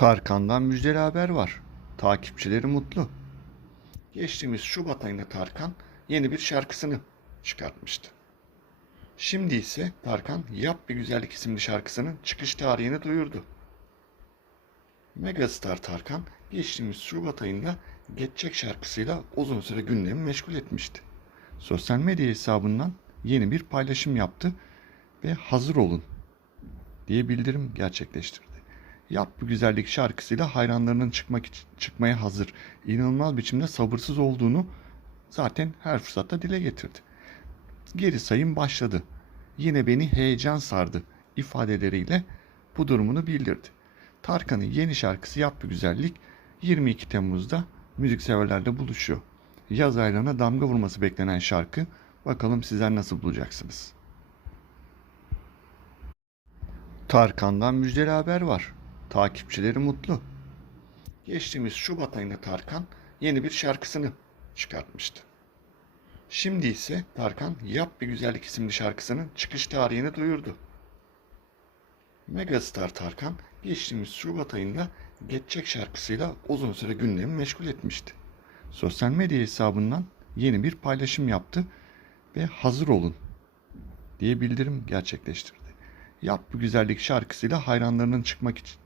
Tarkan'dan müjdeli haber var. Takipçileri mutlu. Geçtiğimiz Şubat ayında Tarkan yeni bir şarkısını çıkartmıştı. Şimdi ise Tarkan Yap Bir Güzellik isimli şarkısının çıkış tarihini duyurdu. Megastar Tarkan geçtiğimiz Şubat ayında Geçecek şarkısıyla uzun süre gündemi meşgul etmişti. Sosyal medya hesabından yeni bir paylaşım yaptı ve hazır olun diye bildirim gerçekleştirdi. Yap bu güzellik şarkısıyla hayranlarının çıkmak çıkmaya hazır, inanılmaz biçimde sabırsız olduğunu zaten her fırsatta dile getirdi. Geri sayım başladı. Yine beni heyecan sardı ifadeleriyle bu durumunu bildirdi. Tarkan'ın yeni şarkısı Yap Bu Güzellik 22 Temmuz'da müzikseverlerle buluşuyor. Yaz aylarına damga vurması beklenen şarkı bakalım sizler nasıl bulacaksınız. Tarkan'dan müjdeli haber var. Takipçileri mutlu. Geçtiğimiz Şubat ayında Tarkan yeni bir şarkısını çıkartmıştı. Şimdi ise Tarkan Yap Bir Güzellik isimli şarkısının çıkış tarihini duyurdu. Megastar Tarkan geçtiğimiz Şubat ayında Geçecek şarkısıyla uzun süre gündemi meşgul etmişti. Sosyal medya hesabından yeni bir paylaşım yaptı ve hazır olun diye bildirim gerçekleştirdi. Yap bu güzellik şarkısıyla hayranlarının çıkmak için,